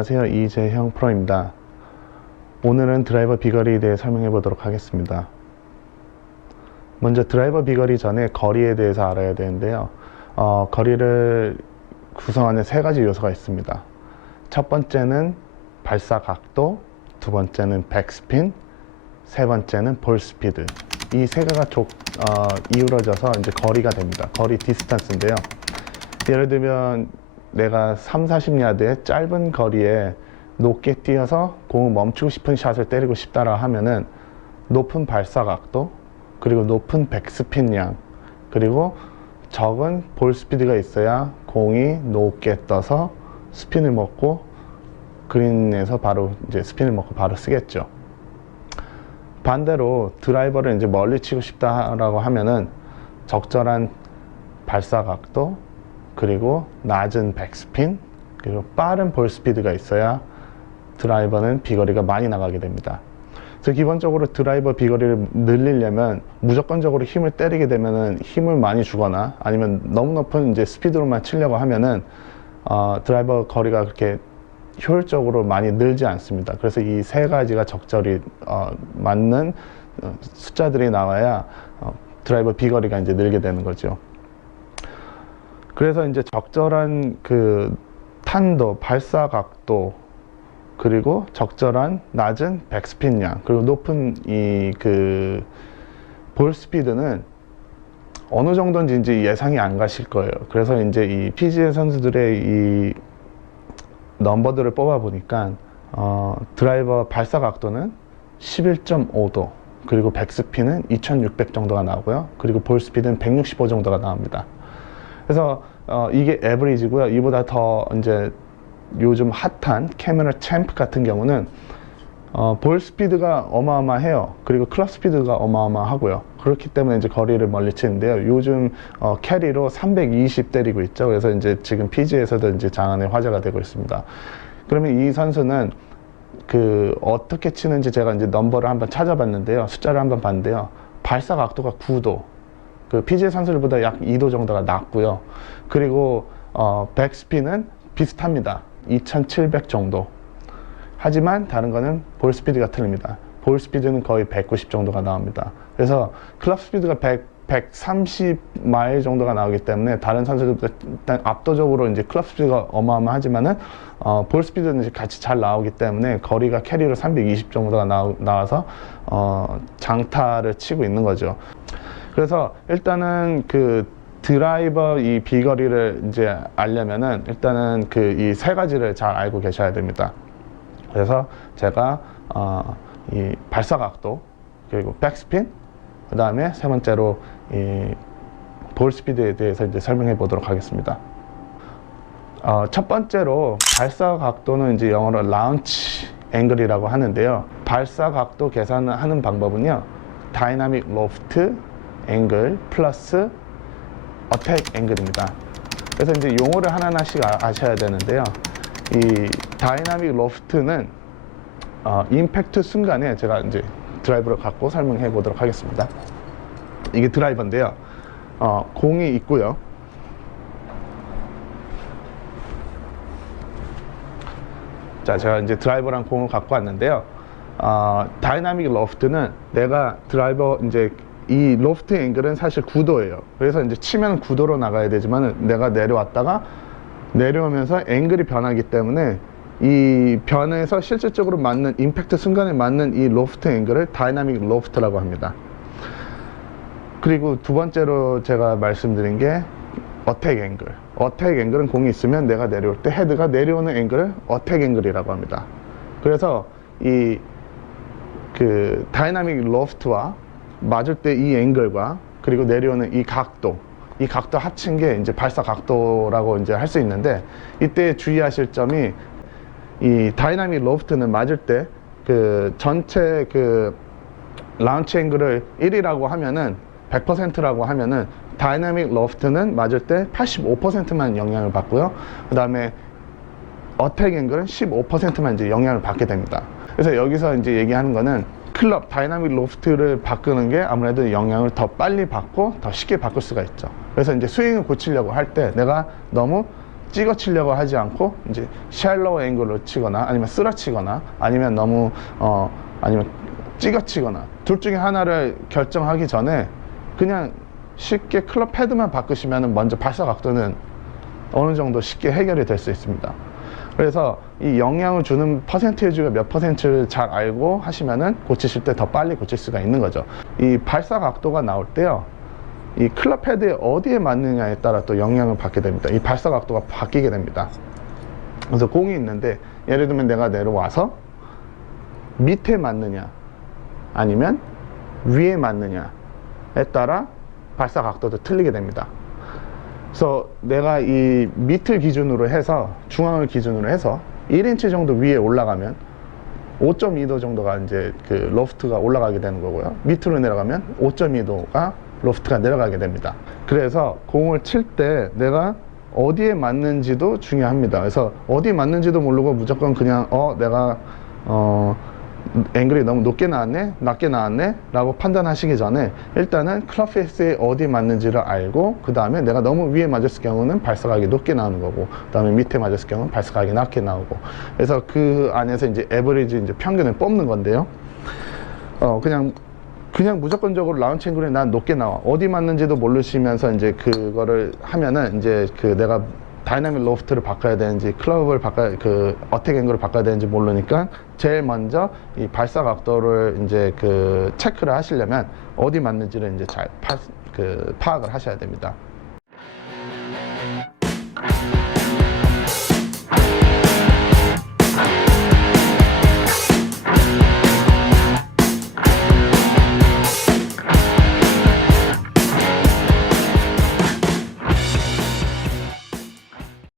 안녕하세요. 이재형 프로입니다. 오늘은 드라이버 비거리에 대해 설명해 보도록 하겠습니다. 먼저 드라이버 비거리 전에 거리에 대해서 알아야 되는데요. 어, 거리를 구성하는 세 가지 요소가 있습니다. 첫 번째는 발사 각도, 두 번째는 백스핀, 세 번째는 볼 스피드. 이 세 개가 조, 어, 이루어져서 이제 거리가 됩니다. 거리 디스턴스인데요. 예를 들면 내가 3, 40야드의 짧은 거리에 높게 뛰어서 공을 멈추고 싶은 샷을 때리고 싶다라 하면은 높은 발사 각도 그리고 높은 백스핀 량 그리고 적은 볼 스피드가 있어야 공이 높게 떠서 스핀을 먹고 그린에서 바로 이제 스핀을 먹고 바로 쓰겠죠. 반대로 드라이버를 이제 멀리 치고 싶다라고 하면은 적절한 발사 각도 그리고 낮은 백스핀 그리고 빠른 볼 스피드가 있어야 드라이버는 비거리가 많이 나가게 됩니다. 그래서 기본적으로 드라이버 비거리를 늘리려면 무조건적으로 힘을 때리게 되면은 힘을 많이 주거나 아니면 너무 높은 이제 스피드로만 치려고 하면은 어, 드라이버 거리가 그렇게 효율적으로 많이 늘지 않습니다. 그래서 이 세 가지가 적절히 어, 맞는 어, 숫자들이 나와야 어, 드라이버 비거리가 이제 늘게 되는 거죠. 그래서 이제 적절한 그 탄도, 발사 각도, 그리고 적절한 낮은 백스핀 량, 그리고 높은 이 그 볼 스피드는 어느 정도인지 이제 예상이 안 가실 거예요. 그래서 이제 이 PGA 선수들의 이 넘버들을 뽑아 보니까 어, 드라이버 발사 각도는 11.5도, 그리고 백스핀은 2,600 정도가 나오고요. 그리고 볼 스피드는 165 정도가 나옵니다. 그래서 어, 이게 에버리지고요. 이보다 더 이제 요즘 핫한 캐메라 챔프 같은 경우는 어, 볼 스피드가 어마어마해요. 그리고 클럽 스피드가 어마어마하고요. 그렇기 때문에 이제 거리를 멀리 치는데요. 요즘 어, 캐리로 320 때리고 있죠. 그래서 이제 지금 PG에서도 이제 장안의 화제가 되고 있습니다. 그러면 이 선수는 그 어떻게 치는지 제가 이제 넘버를 한번 찾아봤는데요. 숫자를 한번 봤는데요. 발사 각도가 9도. 그 PGA 선수들보다 약 2도 정도가 낮고요. 그리고 어, 백스핀은 비슷합니다. 2,700 정도. 하지만 다른 거는 볼 스피드가 틀립니다. 볼 스피드는 거의 190 정도가 나옵니다. 그래서 클럽 스피드가 100, 130 마일 정도가 나오기 때문에 다른 선수들보다 일단 압도적으로 이제 클럽 스피드가 어마어마하지만은 어, 볼 스피드는 이제 같이 잘 나오기 때문에 거리가 캐리로 320 정도가 나와서 어, 장타를 치고 있는 거죠. 그래서 일단은 그 드라이버 이 비거리를 이제 알려면은 일단은 그 이 세 가지를 잘 알고 계셔야 됩니다. 그래서 제가 어, 이 발사 각도 그리고 백스핀 그 다음에 세 번째로 이 볼 스피드에 대해서 이제 설명해 보도록 하겠습니다. 어, 첫 번째로 발사 각도는 이제 영어로 라운치 앵글이라고 하는데요. 발사 각도 계산하는 방법은요. 다이나믹 로프트 앵글 플러스 어택 앵글입니다. 그래서 이제 용어를 하나하나씩 아, 아셔야 되는데요. 이 다이나믹 로프트는 어, 임팩트 순간에 제가 이제 드라이버를 갖고 설명해 보도록 하겠습니다. 이게 드라이버인데요. 어, 공이 있고요. 자, 제가 이제 드라이버랑 공을 갖고 왔는데요. 어, 다이나믹 로프트는 내가 드라이버 이제 이 로프트 앵글은 사실 9도예요. 그래서 이제 치면 9도로 나가야 되지만 내가 내려왔다가 내려오면서 앵글이 변하기 때문에 이 변에서 실질적으로 맞는 임팩트 순간에 맞는 이 로프트 앵글을 다이나믹 로프트라고 합니다. 그리고 두 번째로 제가 말씀드린 게 어택 앵글. 어택 앵글은 공이 있으면 내가 내려올 때 헤드가 내려오는 앵글을 어택 앵글이라고 합니다. 그래서 이 그 다이나믹 로프트와 맞을 때 이 앵글과 그리고 내려오는 이 각도 이 각도 합친 게 이제 발사 각도라고 이제 할 수 있는데 이때 주의하실 점이 이 다이나믹 로프트는 맞을 때 그 전체 그 라운치 앵글을 1이라고 하면은 100%라고 하면은 다이나믹 로프트는 맞을 때 85%만 영향을 받고요. 그 다음에 어택 앵글은 15%만 이제 영향을 받게 됩니다. 그래서 여기서 이제 얘기하는 거는 클럽 다이나믹 로프트를 바꾸는 게 아무래도 영향을 더 빨리 받고 더 쉽게 바꿀 수가 있죠. 그래서 이제 스윙을 고치려고 할 때 내가 너무 찍어 치려고 하지 않고 이제 샬로우 앵글로 치거나 아니면 쓰러 치거나 아니면 너무 어 아니면 찍어 치거나 둘 중에 하나를 결정하기 전에 그냥 쉽게 클럽 패드만 바꾸시면 먼저 발사 각도는 어느 정도 쉽게 해결이 될 수 있습니다. 그래서 이 영향을 주는 퍼센테이지가 몇 퍼센트를 잘 알고 하시면은 고치실 때 더 빨리 고칠 수가 있는 거죠. 이 발사 각도가 나올 때요. 이 클럽 패드에 어디에 맞느냐에 따라 또 영향을 받게 됩니다. 이 발사 각도가 바뀌게 됩니다. 그래서 공이 있는데 예를 들면 내가 내려와서 밑에 맞느냐 아니면 위에 맞느냐에 따라 발사 각도도 틀리게 됩니다. 그래서 내가 이 밑을 기준으로 해서 중앙을 기준으로 해서 1인치 정도 위에 올라가면 5.2도 정도가 이제 그 로프트가 올라가게 되는 거고요. 밑으로 내려가면 5.2도가 로프트가 내려가게 됩니다. 그래서 공을 칠 때 내가 어디에 맞는지도 중요합니다. 그래서 어디 맞는지도 모르고 무조건 그냥 어 내가 어 앵글이 너무 높게 나왔네, 낮게 나왔네 라고 판단하시기 전에 일단은 클럽 페이스에 어디 맞는지를 알고 그 다음에 내가 너무 위에 맞았을 경우는 발사각이 높게 나오는 거고 그 다음에 밑에 맞았을 경우는 발사각이 낮게 나오고. 그래서 그 안에서 이제 에버리지 이제 평균을 뽑는 건데요. 어 그냥 그냥 무조건적으로 라운치 앵글이 난 높게 나와. 어디 맞는지도 모르시면서 이제 그거를 하면은 이제 그 내가 다이나믹 로프트를 바꿔야 되는지 클럽을 바꿔야 그 어택 앵글을 바꿔야 되는지 모르니까 제일 먼저 이 발사 각도를 이제 그 체크를 하시려면 어디 맞는지를 이제 잘 파, 그 파악을 하셔야 됩니다.